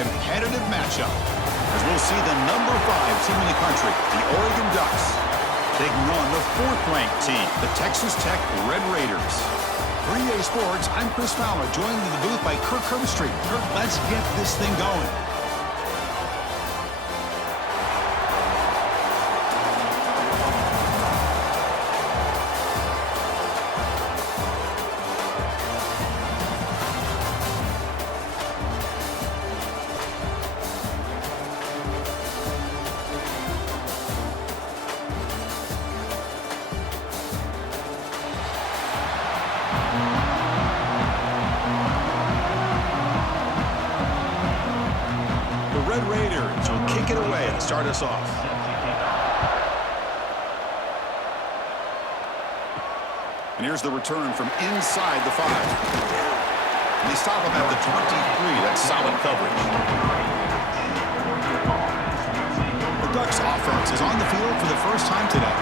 competitive matchup, as we'll see the number 5 team in the country, the Oregon Ducks, taking on the 4th-ranked team, the Texas Tech Red Raiders. For EA Sports, I'm Chris Fowler, joined in the booth by Kirk Herbstreit. Kirk, let's get this thing going. Red Raiders will kick it away and start us off. And here's the return from inside the 5. And they stop him at the 23. That's solid coverage. The Ducks offense is on the field for the first time today.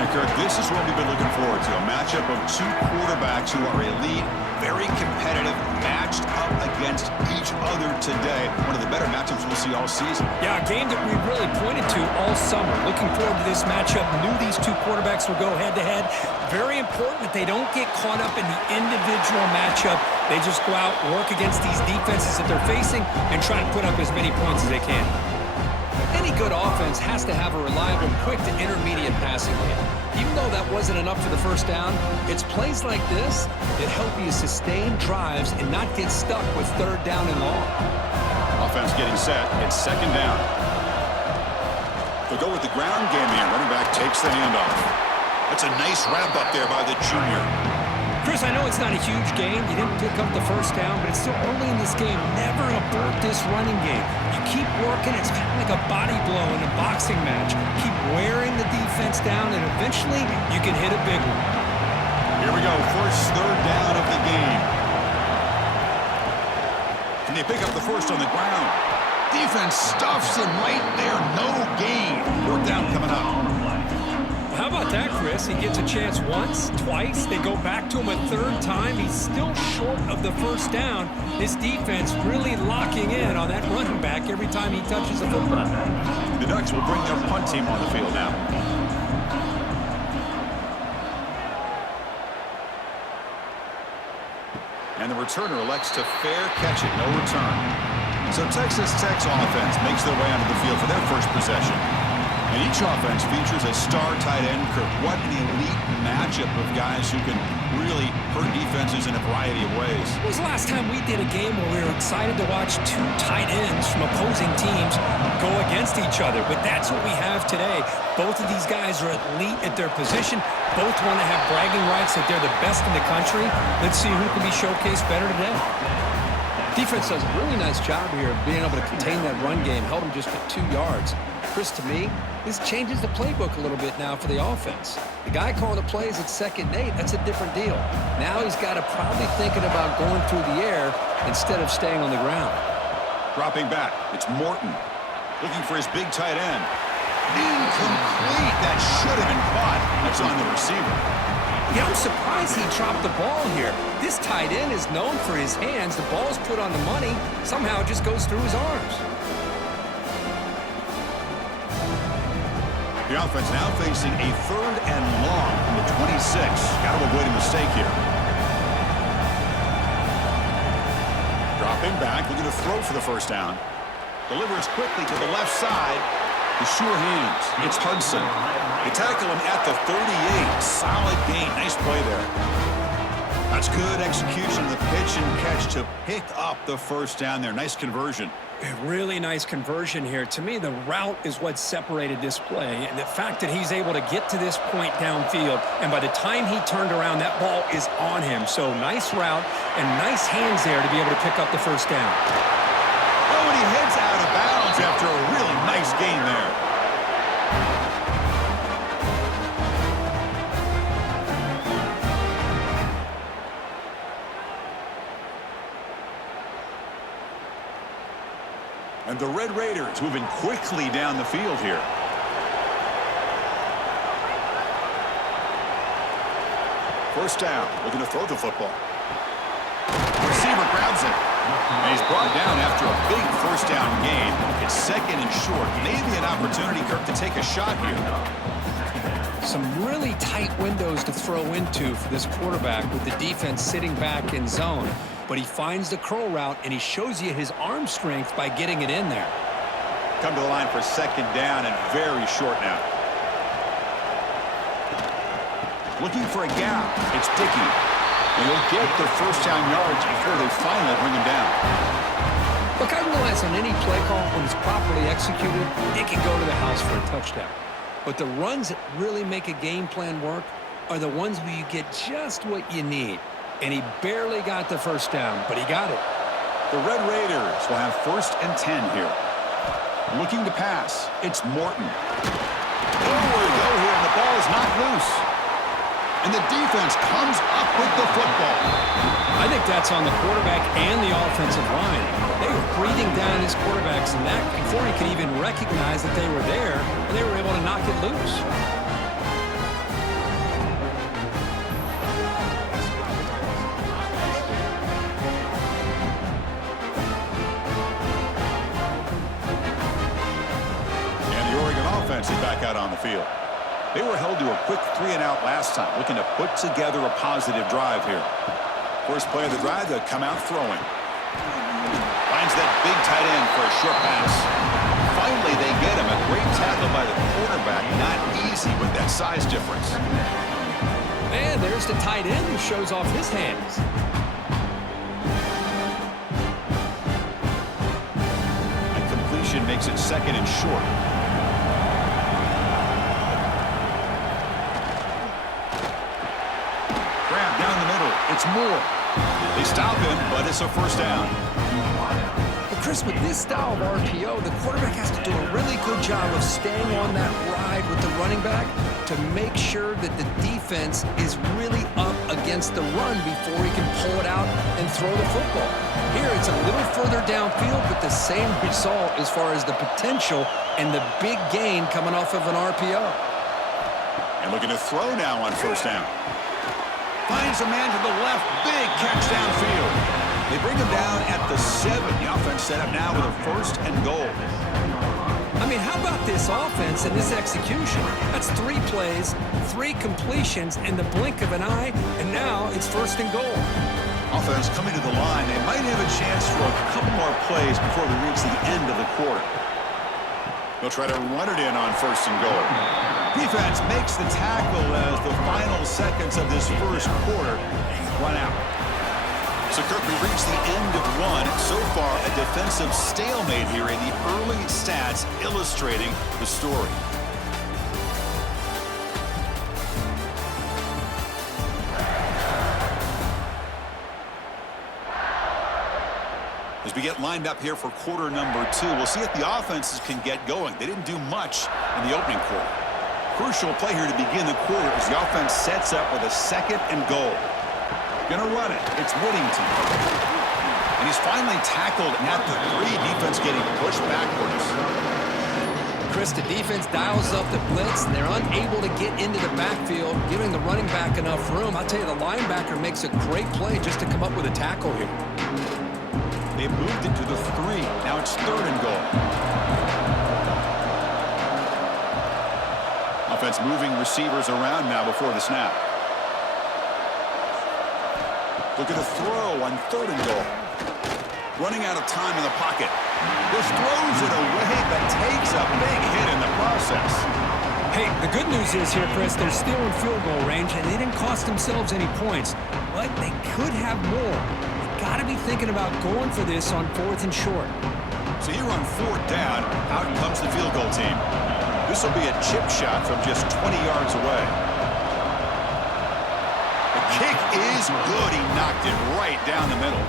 And Kirk, this is what we've been looking forward to, a matchup of 2 quarterbacks who are elite, very competitive, matched up against each other today. One of the better matchups we'll see all season. Yeah, a game that we really pointed to all summer. Looking forward to this matchup. Knew these 2 quarterbacks would go head-to-head. Very important that they don't get caught up in the individual matchup. They just go out, work against these defenses that they're facing, and try to put up as many points as they can. Any good offense has to have a reliable, quick to intermediate passing game. Even though that wasn't enough for the first down, it's plays like this that help you sustain drives and not get stuck with 3rd down and long. Offense getting set. It's 2nd down. They'll go with the ground game here. Running back takes the handoff. That's a nice wrap up there by the junior. Chris, I know it's not a huge game. You didn't pick up the first down, but it's still early in this game. Never abort this running game. You keep working. It's kind of like a body blow in a boxing match. Keep wearing the defense down, and eventually you can hit a big one. Here we go. First 3rd down of the game. Can they pick up the first on the ground? Defense stuffs him right there. No gain. 4th down coming up. How about that, Chris? He gets a chance once, twice. They go back to him a 3rd time. He's still short of the first down. This defense really locking in on that running back every time he touches the football. The Ducks will bring their punt team on the field now. And the returner elects to fair catch it, no return. So Texas Tech's offense makes their way onto the field for their first possession. And each offense features a star tight end, Kirk. What an elite matchup of guys who can really hurt defenses in a variety of ways. When was the last time we did a game where we were excited to watch 2 tight ends from opposing teams go against each other? But that's what we have today. Both of these guys are elite at their position. Both want to have bragging rights that they're the best in the country. Let's see who can be showcased better today. Defense does a really nice job here of being able to contain that run game. Held them just at 2 yards. Chris, to me, this changes the playbook a little bit now for the offense. The guy calling the plays at 2nd and 8, that's a different deal. Now he's got to probably thinking about going through the air instead of staying on the ground. Dropping back, it's Morton. Looking for his big tight end. Incomplete. That should have been caught. That's on the receiver. Yeah, I'm surprised he dropped the ball here. This tight end is known for his hands. The ball's put on the money. Somehow it just goes through his arms. The offense now facing a 3rd and long from the 26. Got to avoid a mistake here. Dropping back, looking to throw for the first down. Delivers quickly to the left side. The sure hands. It's Hudson. They tackle him at the 38. Solid gain. Nice play there. That's good execution of the pitch and catch to pick up the first down there. Nice conversion. A really nice conversion here. To me, the route is what separated this play. And the fact that he's able to get to this point downfield, and by the time he turned around, that ball is on him. So nice route and nice hands there to be able to pick up the first down. Oh, and he heads out of bounds after a really nice gain there. And the Red Raiders moving quickly down the field here. First down, looking to throw the football. Receiver grabs it. And he's brought down after a big first first down gain. It's second and short. Maybe an opportunity, Kirk, to take a shot here. Some really tight windows to throw into for this quarterback with the defense sitting back in zone. But he finds the curl route, and he shows you his arm strength by getting it in there. Come to the line for second down and very short now. Looking for a gap. It's Dickey. And he'll get the first down yards before they finally bring him down. Look, I realize on any play call, when it's properly executed, it can go to the house for a touchdown. But the runs that really make a game plan work are the ones where you get just what you need. And he barely got the first down, but he got it. The Red Raiders will have 1st and 10 here. Looking to pass. It's Morton. Nowhere to go here, and the ball is knocked loose. And the defense comes up with the football. I think that's on the quarterback and the offensive line. They were breathing down his quarterback's neck before he could even recognize that they were there, and they were able to knock it loose. And the Oregon offense is back out on the field. They were held to a quick 3-and-out last time, looking to put together a positive drive here. First play of the drive, they'll come out throwing. Finds that big tight end for a short pass. Finally, they get him. A great tackle by the quarterback. Not easy with that size difference. And there's the tight end who shows off his hands. And completion makes it second and short. Grab down the middle. It's Moore. They stop him, but it's a first down. But Chris, with this style of RPO, the quarterback has to do a really good job of staying on that ride with the running back to make sure that the defense is really up against the run before he can pull it out and throw the football. Here, it's a little further downfield, but the same result as far as the potential and the big gain coming off of an RPO. And looking to throw now on first down. Finds a man to the left. Big catch downfield. They bring him down at the 7. The offense set up now with a 1st and goal. I mean, how about this offense and this execution? That's 3 plays, 3 completions in the blink of an eye, and now it's 1st and goal. Offense coming to the line. They might have a chance for a couple more plays before we reach the end of the quarter. They'll try to run it in on 1st and goal. Defense makes the tackle as the final seconds of this first quarter run out. So, Kirk, we reached the end of one. So far, a defensive stalemate here, and the early stats illustrating the story. As we get lined up here for quarter number 2, we'll see if the offenses can get going. They didn't do much in the opening quarter. Crucial play here to begin the quarter as the offense sets up with a 2nd and goal. Gonna run it. It's Whittington. And he's finally tackled at the 3. Defense getting pushed backwards. Chris, the defense dials up the blitz, and they're unable to get into the backfield, giving the running back enough room. I'll tell you, the linebacker makes a great play just to come up with a tackle here. They've moved it to the 3. Now it's 3rd and goal. Offense moving receivers around now before the snap. Look at a throw on 3rd and goal. Running out of time in the pocket. Just throws it away, but takes a big hit in the process. Hey, the good news is here, Chris, they're still in field goal range, and they didn't cost themselves any points, but they could have more. Got to be thinking about going for this on 4th and short. So here on 4th down, out comes the field goal team. This will be a chip shot from just 20 yards away. The kick is good. He knocked it right down the middle.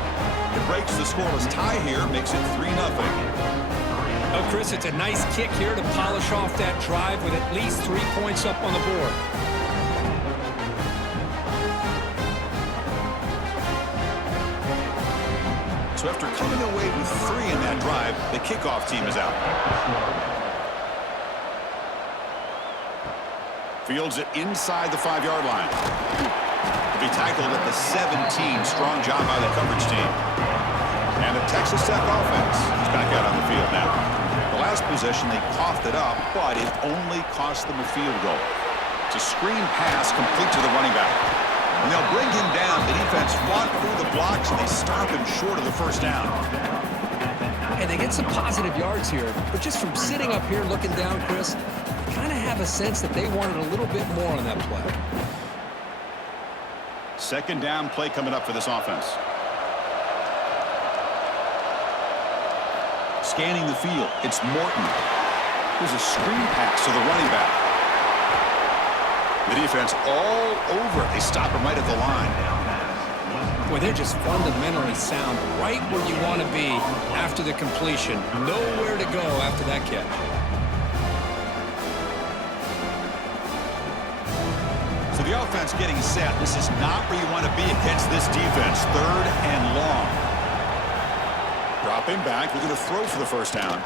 It breaks the scoreless tie here, makes it 3-0. Oh, Chris, it's a nice kick here to polish off that drive with at least 3 points up on the board. So after coming away with 3 in that drive, the kickoff team is out. Fields it inside the 5-yard line. To be tackled at the 17. Strong job by the coverage team. And the Texas Tech offense is back out on the possession, they coughed it up, but it only cost them a field goal. It's a screen pass complete to the running back. And they'll bring him down. The defense fought through the blocks, and they stop him short of the first down. And they get some positive yards here, but just from sitting up here looking down, Chris, kind of have a sense that they wanted a little bit more on that play. Second down play coming up for this offense. Scanning the field, it's Morton. There's a screen pass to the running back. The defense all over it. They stop him right at the line. Boy, they're just fundamentally sound, right where you want to be after the completion. Nowhere to go after that catch. So the offense getting set. This is not where you want to be against this defense. Third and long. Dropping back, looking to throw for the first down.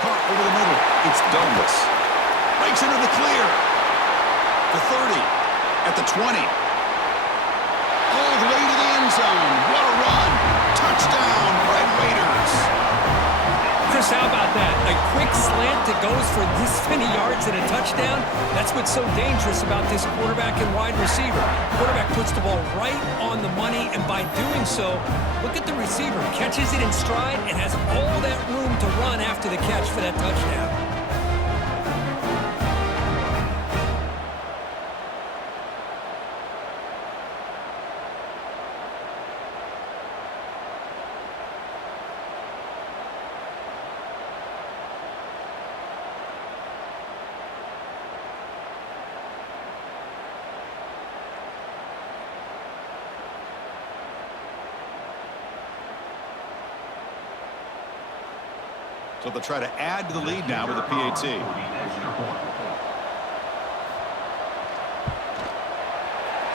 Caught over the middle. It's Douglas. Breaks into the clear. The 30. At the 20. All the way to the end zone. What a run. Touchdown, Red Raiders. Chris, how about that? A quick slant that goes for this many yards and a touchdown. That's what's so dangerous about this quarterback and wide receiver. Quarterback puts the ball right on the money, and by doing so, look at the receiver. Catches it in stride and has all that room to run after the catch for that touchdown. So they'll try to add to the lead now with a PAT.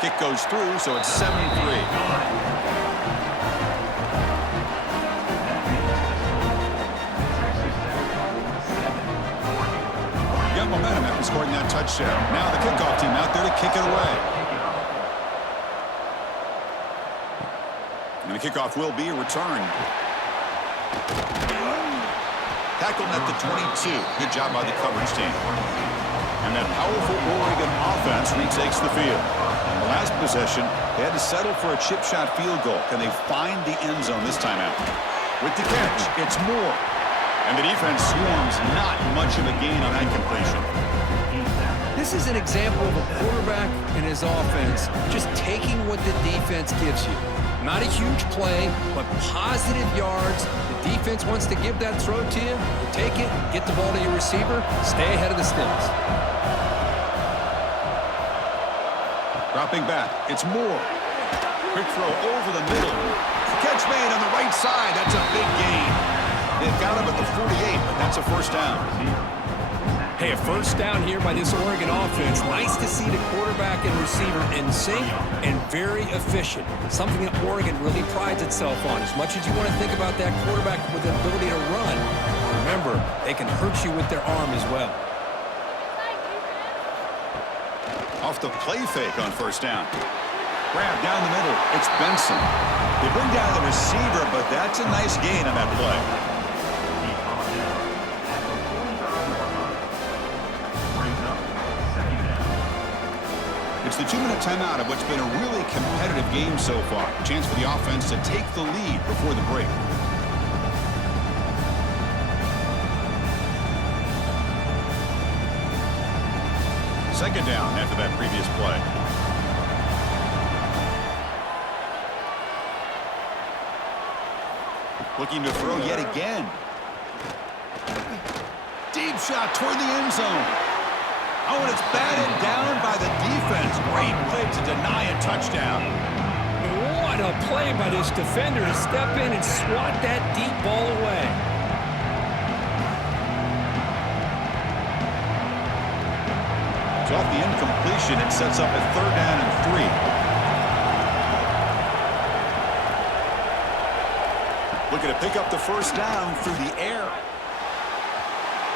Kick goes through, so it's 7-3. Got momentum after scoring that touchdown. Now the kickoff team out there to kick it away. And the kickoff will be returned. Tackled at the 22. Good job by the coverage team. And that powerful Oregon offense retakes the field. In the last possession, they had to settle for a chip shot field goal. Can they find the end zone this time out? With the catch, it's Moore. And the defense swarms. Not much of a gain on that completion. This is an example of a quarterback and his offense just taking what the defense gives you. Not a huge play, but positive yards. The defense wants to give that throw to you. You take it, get the ball to your receiver, stay ahead of the sticks. Dropping back, it's Moore. Quick throw over the middle. Catch made on the right side. That's a big gain. They've got him at the 48, but that's a first down. Hey, a first down here by this Oregon offense. Nice to see the quarterback and receiver in sync and very efficient. Something that Oregon really prides itself on. As much as you want to think about that quarterback with the ability to run, remember, they can hurt you with their arm as well. Off the play fake on first down. Grab down the middle. It's Benson. They bring down the receiver, but that's a nice gain on that play. It's the 2-minute timeout of what's been a really competitive game so far. A chance for the offense to take the lead before the break. Second down after that previous play. Looking to throw yet again. Deep shot toward the end zone. Oh, and it's batted down by the defense. Great play to deny a touchdown. What a play by this defender to step in and swat that deep ball away. It's off the incompletion. It sets up a 3rd down and 3. Looking to pick up the first down through the air.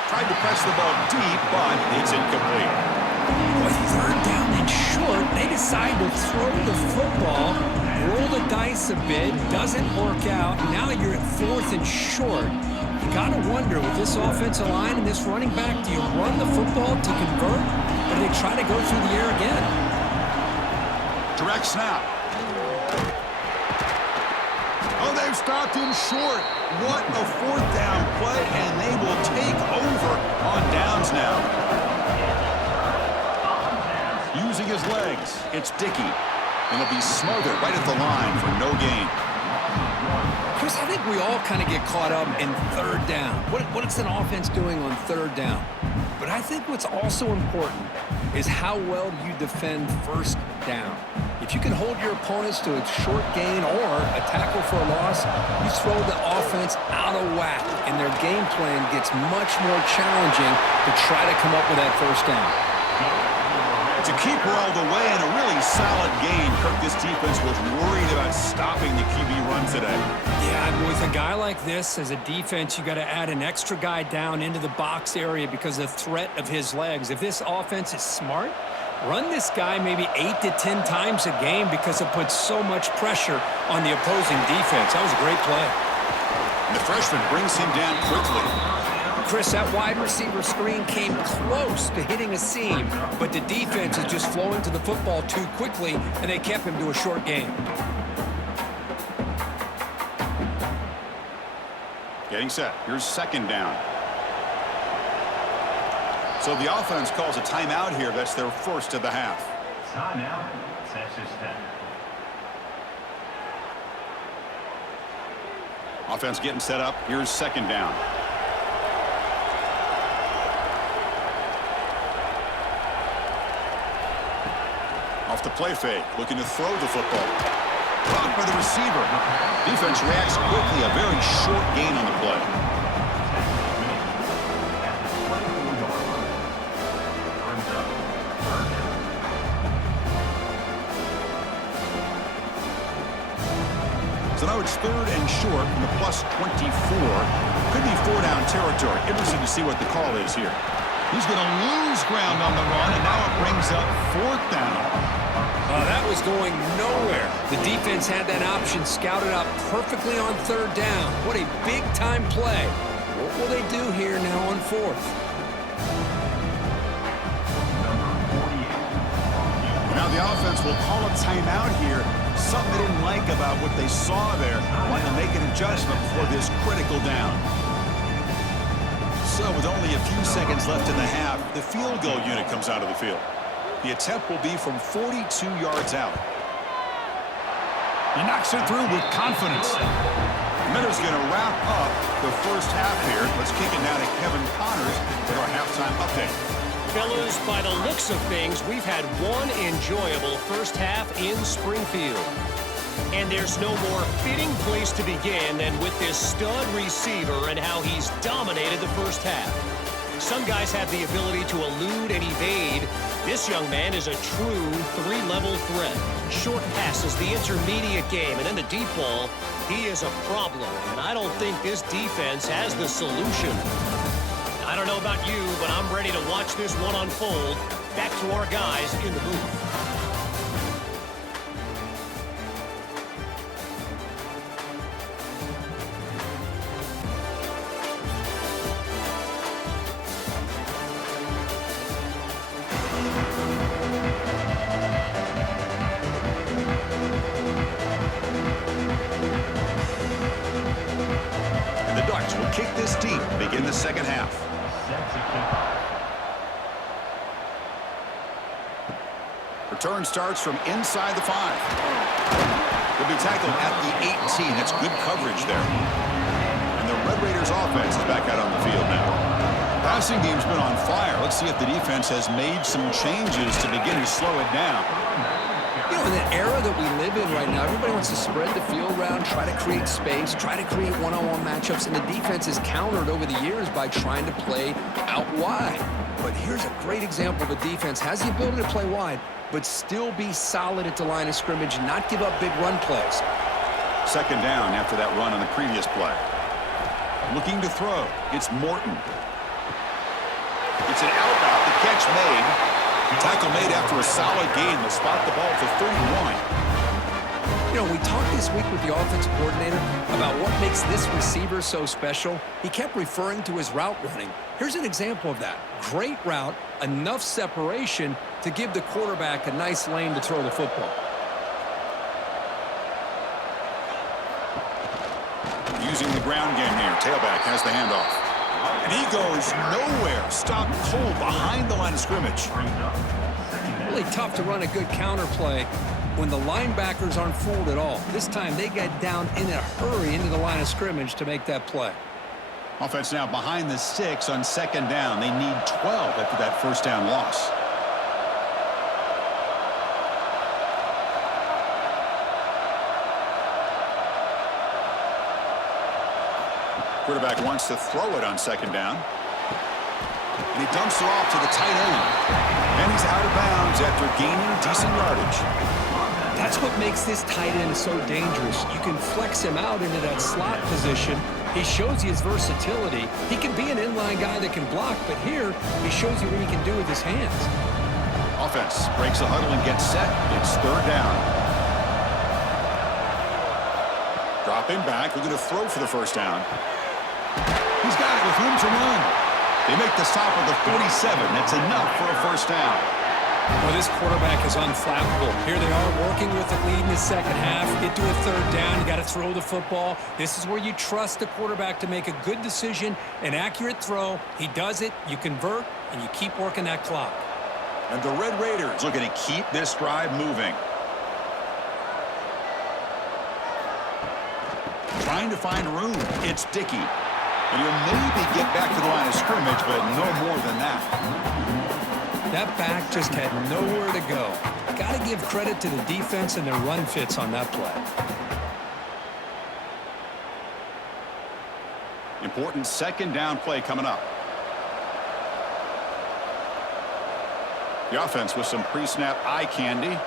Tried to press the ball deep, but it's incomplete. Boy, 3rd down and and short. They decide to throw the football, roll the dice a bit, doesn't work out. Now you're at 4th and short. You got to wonder, with this offensive line and this running back, do you run the football to convert, or do they try to go through the air again? Direct snap. Oh, they've stopped him short. What a 4th down play, and they will take over on downs now. Using his legs, it's Dickey. And he'll be smothered right at the line for no gain. Chris, I think we all kind of get caught up in 3rd down. What is an offense doing on 3rd down? But I think what's also important is how well you defend 1st down. If you can hold your opponents to a short gain or a tackle for a loss, you throw the offense out of whack, and their game plan gets much more challenging to try to come up with that 1st down. To keep her all the way in a really solid game, Kirk, this defense was worried about stopping the QB run today. Yeah, with a guy like this, as a defense, you got to add an extra guy down into the box area because of the threat of his legs. If this offense is smart, run this guy maybe 8 to 10 times a game because it puts so much pressure on the opposing defense. That was a great play. And the freshman brings him down quickly. Chris, that wide receiver screen came close to hitting a seam, but the defense is just flowing to the football too quickly, and they kept him to a short gain. Getting set. Here's 2nd down. So the offense calls a timeout here. That's their 1st of the half. Timeout. Texas Tech. Offense getting set up. Here's 2nd down. Off the play fake, looking to throw the football. Blocked by the receiver. Defense reacts quickly. A very short gain on the play. So now it's 3rd and short from the +24. Could be 4-down territory. Interesting to see what the call is here. He's going to lose ground on the run, and now it brings up 4th down. That was going nowhere. The defense had that option scouted out perfectly on 3rd down. What a big-time play. What will they do here now on 4th? Now the offense will call a timeout here. Something they didn't like about what they saw there. Want to make an adjustment before this critical down. So with only a few seconds left in the half, the field goal unit comes out of the field. The attempt will be from 42 yards out. He knocks it through with confidence. Miller's going to wrap up the 1st half here. Let's kick it now to Kevin Connors for our halftime update. Fellas, by the looks of things, we've had one enjoyable 1st half in Springfield. And there's no more fitting place to begin than with this stud receiver and how he's dominated the 1st half. Some guys have the ability to elude and evade. This young man is a true 3-level threat. Short passes, the intermediate game, and then the deep ball. He is a problem, and I don't think this defense has the solution. I don't know about you, but I'm ready to watch this one unfold. Back to our guys in the booth. Kick this deep, begin the 2nd half. Return starts from inside the 5. He'll be tackled at the 18. That's good coverage there. And the Red Raiders offense is back out on the field now. Passing game's been on fire. Let's see if the defense has made some changes to begin to slow it down. You know, in the era that we live in right now, everybody wants to spread the field around, try to create space, try to create one-on-one matchups, and the defense is countered over the years by trying to play out wide. But here's a great example of a defense has the ability to play wide, but still be solid at the line of scrimmage, not give up big run plays. 2nd down after that run on the previous play. Looking to throw. It's Morton. It's an out route. The catch made. Tackle made after a solid gain. They'll spot the ball for 31. You know, we talked this week with the offensive coordinator about what makes this receiver so special. He kept referring to his route running. Here's an example of that. Great route, enough separation to give the quarterback a nice lane to throw the football. Using the ground game here. Tailback has the handoff. And he goes nowhere. Stopped cold behind the line of scrimmage. Really tough to run a good counter play when the linebackers aren't fooled at all. This time they get down in a hurry into the line of scrimmage to make that play. Offense now behind the 6 on second down. They need 12 after that first down loss. Quarterback wants to throw it on second down. And he dumps it off to the tight end. And he's out of bounds after gaining decent yardage. That's what makes this tight end so dangerous. You can flex him out into that slot position. He shows you his versatility. He can be an inline guy that can block, but here he shows you what he can do with his hands. Offense breaks the huddle and gets set. It's third down. Dropping back, looking to throw for the first down. He's got it with room to run. They make the stop at the 47. That's enough for a first down. Well, this quarterback is unflappable. Here they are working with the lead in the second half. Get to a third down. You got to throw the football. This is where you trust the quarterback to make a good decision, an accurate throw. He does it. You convert, and you keep working that clock. And the Red Raiders looking to keep this drive moving. Trying to find room. It's Dickey. And he'll maybe get back to the line of scrimmage, but no more than that. That back just had nowhere to go. Got to give credit to the defense and their run fits on that play. Important second down play coming up. The offense with some pre-snap eye candy.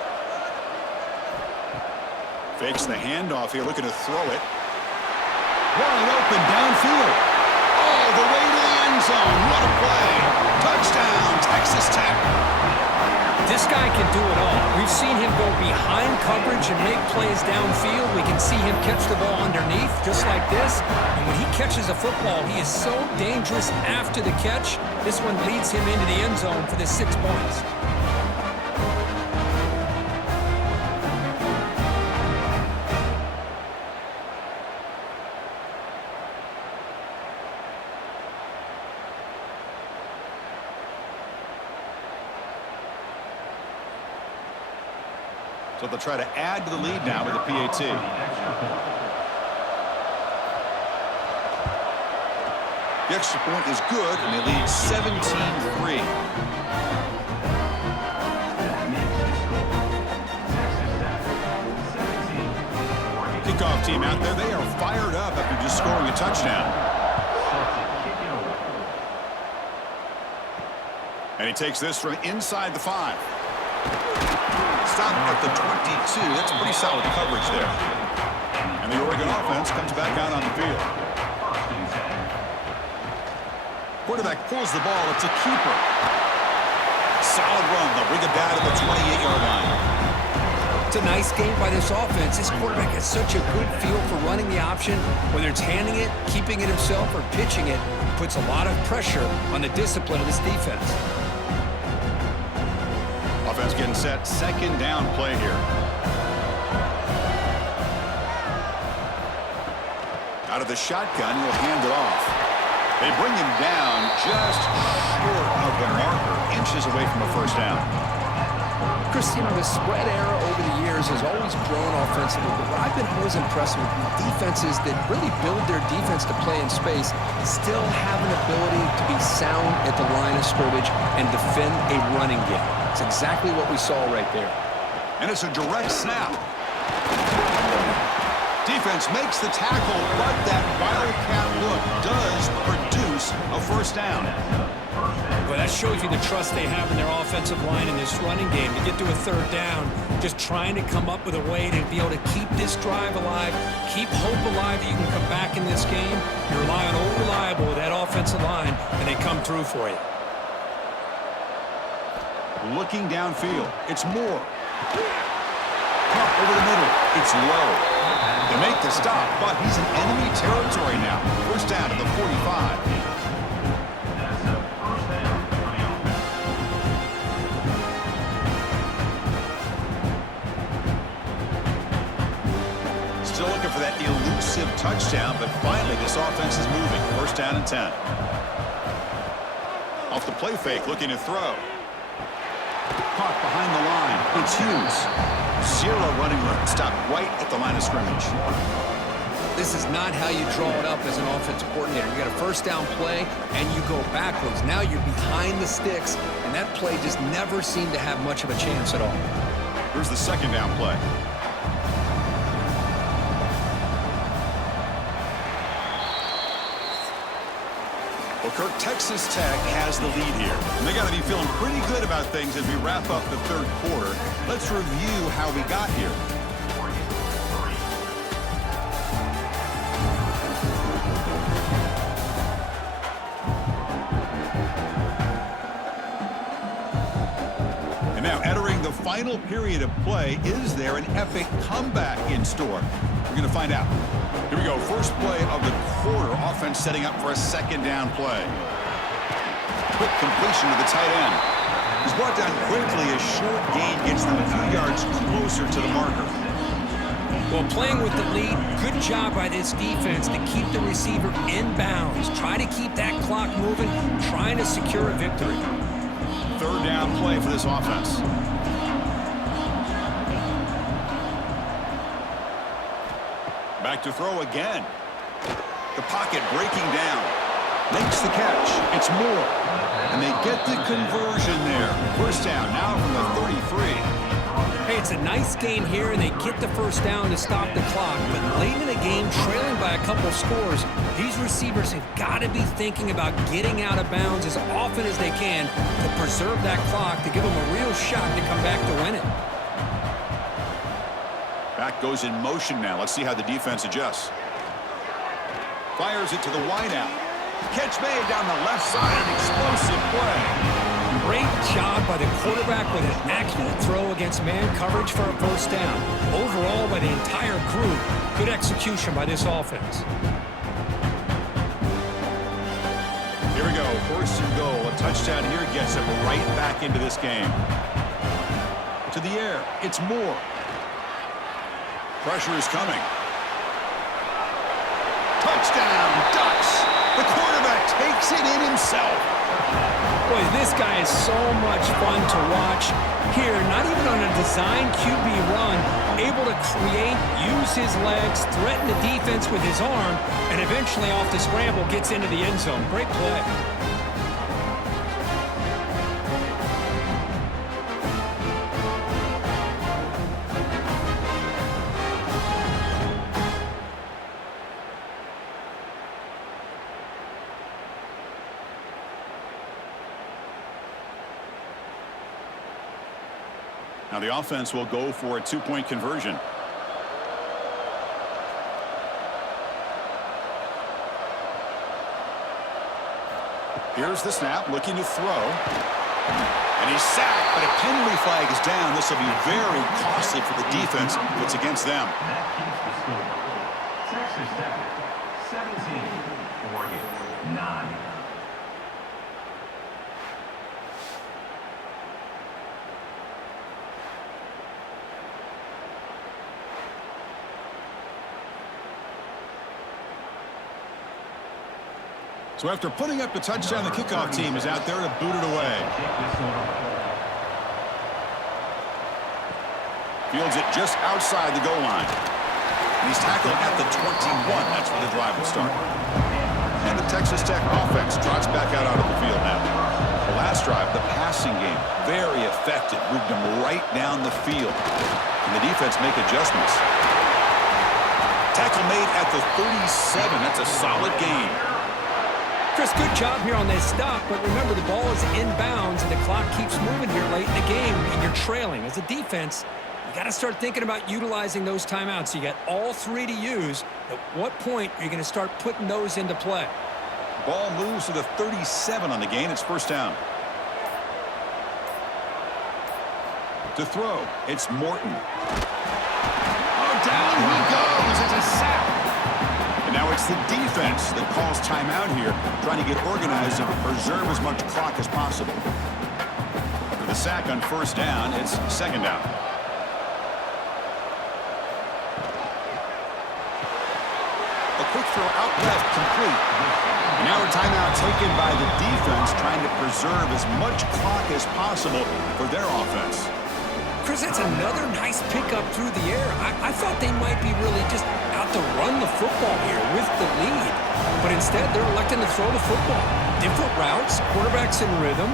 Fakes the handoff here, looking to throw it. Wide open downfield. All the way to the end zone. What a play. Touchdown, Texas Tech. This guy can do it all. We've seen him go behind coverage and make plays downfield. We can see him catch the ball underneath, just like this. And when he catches a football, he is so dangerous after the catch. This one leads him into the end zone for the 6 points. So they'll try to add to the lead now with the PAT. The extra point is good, and they lead 17-3. Kickoff team out there, they are fired up after just scoring a touchdown. And he takes this from inside the 5. Stop at the 22. That's pretty solid coverage there. And the Oregon offense comes back out on the field. Quarterback pulls the ball. It's a keeper. Solid run. They'll bring it down to the 28-yard line. It's a nice game by this offense. This quarterback has such a good feel for running the option. Whether it's handing it, keeping it himself, or pitching it, puts a lot of pressure on the discipline of this defense. Offense getting set. Second down play here. Out of the shotgun, he'll hand it off. They bring him down just short of the marker, inches away from a first down. Chris, you know, the spread era over the years has always grown offensively, but what I've been always impressed with defenses that really build their defense to play in space still have an ability to be sound at the line of scrimmage and defend a running game. It's exactly what we saw right there. And it's a direct snap. Defense makes the tackle, but that wildcat look does produce a first down. Well, that shows you the trust they have in their offensive line in this running game. To get to a third down, just trying to come up with a way to be able to keep this drive alive, keep hope alive that you can come back in this game. You rely on old reliable with that offensive line, and they come through for you. Looking downfield. It's Moore. Pump over the middle. It's low. They make the stop, but he's in enemy territory now. First down to the 45. That's a first down for the offense. Still looking for that elusive touchdown, but finally this offense is moving. First down and 10. Off the play fake, looking to throw. Caught behind the line. It's Hughes. Zero running room. Stopped right at the line of scrimmage. This is not how you draw it up as an offensive coordinator. You got a first down play, and you go backwards. Now you're behind the sticks, and that play just never seemed to have much of a chance at all. Here's the second down play. Well, Kirk, Texas Tech has the lead here. And they got to be feeling pretty good about things as we wrap up the third quarter. Let's review how we got here. And now entering the final period of play, is there an epic comeback in store? We're going to find out. Here we go. First play of the quarter. Offense setting up for a second down play. Quick completion to the tight end. He's brought down quickly. A short gain gets them a few yards closer to the marker. Well, playing with the lead, good job by this defense to keep the receiver in bounds. Try to keep that clock moving, trying to secure a victory. Third down play for this offense. Back to throw again. The pocket breaking down. Makes the catch. It's Moore. And they get the conversion there. First down now from the 33. Hey, it's a nice gain here, and they get the first down to stop the clock. But late in the game, trailing by a couple of scores, these receivers have got to be thinking about getting out of bounds as often as they can to preserve that clock, to give them a real shot to come back to win it. Back goes in motion now. Let's see how the defense adjusts. Fires it to the wideout. Catch made down the left side. An explosive play. Great job by the quarterback with an accurate throw against man coverage for a first down. Overall, by the entire group, good execution by this offense. Here we go. First and goal. A touchdown here gets them right back into this game. To the air. It's Moore. Pressure is coming. Touchdown, Ducks. The quarterback takes it in himself. Boy, this guy is so much fun to watch. Here, not even on a design QB run, able to create, use his legs, threaten the defense with his arm, and eventually off the scramble gets into the end zone. Great play. Now the offense will go for a two-point conversion. Here's the snap, looking to throw. And he's sacked, but a penalty flag is down. This will be very costly for the defense if it's against them. That keeps the score. Texas Tech, 17, Oregon, 9. So after putting up the touchdown, the kickoff team is out there to boot it away. Fields it just outside the goal line. And he's tackled at the 21. That's where the drive will start. And the Texas Tech offense trots back out onto the field now. The last drive, the passing game, very effective. Moved them right down the field. And the defense make adjustments. Tackle made at the 37. That's a solid gain. Chris, good job here on this stop, but remember the ball is inbounds and the clock keeps moving here late in the game and you're trailing. As a defense, you got to start thinking about utilizing those timeouts. You got all three to use. At what point are you going to start putting those into play? Ball moves to the 37 on the gain. It's first down. To throw, it's Morton. Oh, down he goes. It's a sack. And now it's the defense that calls timeout here, trying to get organized and preserve as much clock as possible. For the sack on first down, it's second down. A quick throw out left, complete. And now a timeout taken by the defense, trying to preserve as much clock as possible for their offense. Chris, that's another nice pickup through the air. I thought they might be really just out to run the football here with the lead. But instead, they're electing to throw the football. Different routes, quarterback's in rhythm.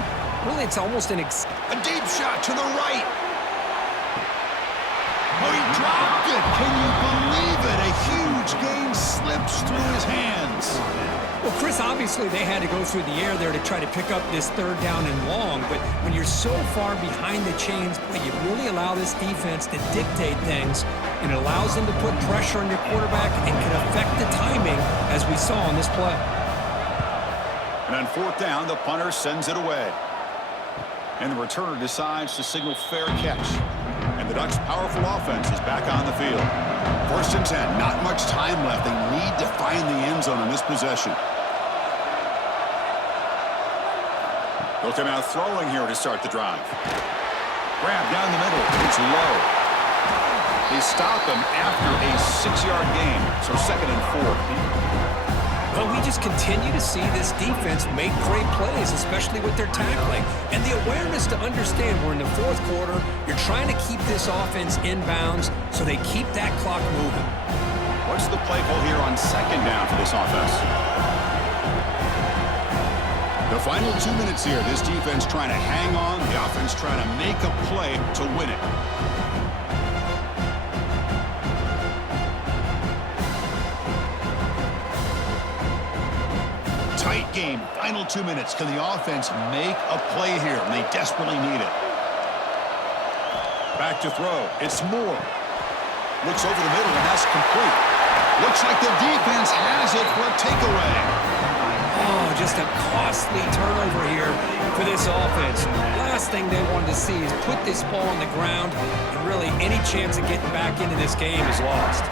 Really, it's almost a deep shot to the right. Oh, he dropped it. Can you believe it? A huge gain slips through his hands. Well, Chris, obviously they had to go through the air there to try to pick up this third down and long, but when you're so far behind the chains, boy, you really allow this defense to dictate things, and it allows them to put pressure on your quarterback and can affect the timing, as we saw on this play. And on fourth down, the punter sends it away. And the returner decides to signal fair catch. And the Ducks' powerful offense is back on the field. First and 10, not much time left. They need to find the end zone on this possession. They'll come out throwing here to start the drive. Grab down the middle. It's low. They stop him after a 6-yard gain, so second and 4. Well, we just continue to see this defense make great plays, especially with their tackling. And the awareness to understand we're in the fourth quarter, you're trying to keep this offense in bounds so they keep that clock moving. What's the play call here on second down for this offense? The final 2 minutes here, this defense trying to hang on, the offense trying to make a play to win it. Tight game, final 2 minutes. Can the offense make a play here? And they desperately need it. Back to throw. It's Moore. Looks over the middle, and that's complete. Looks like the defense has it for a takeaway. Oh, just a costly turnover here for this offense. Last thing they wanted to see is put this ball on the ground, and really any chance of getting back into this game is lost.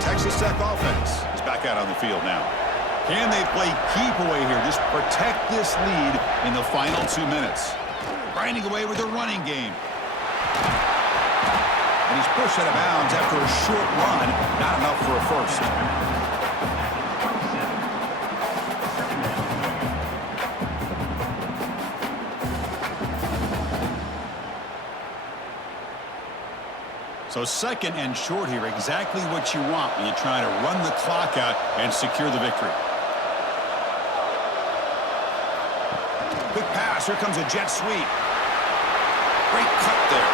Texas Tech offense is back out on the field now. Can they play keep away here? Just protect this lead in the final 2 minutes. Grinding away with the running game. And he's pushed out of bounds after a short run. Not enough for a first. So second and short here, exactly what you want when you're trying to run the clock out and secure the victory. Quick pass, here comes a jet sweep. Great cut there.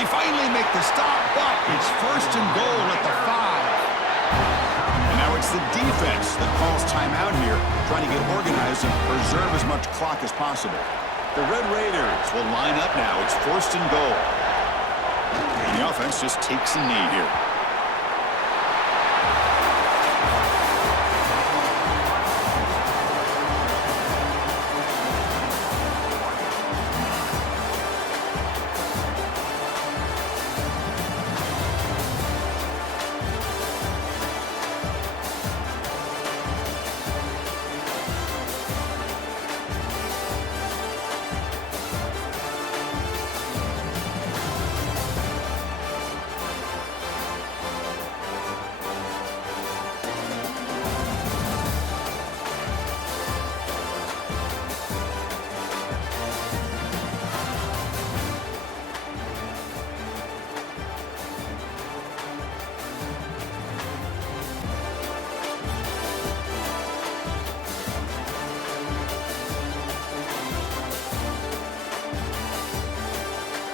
They finally make the stop, but it's first and goal at the 5. And now it's the defense that calls timeout here, trying to get organized and preserve as much clock as possible. The Red Raiders will line up now. It's first and goal. And the offense just takes a knee here.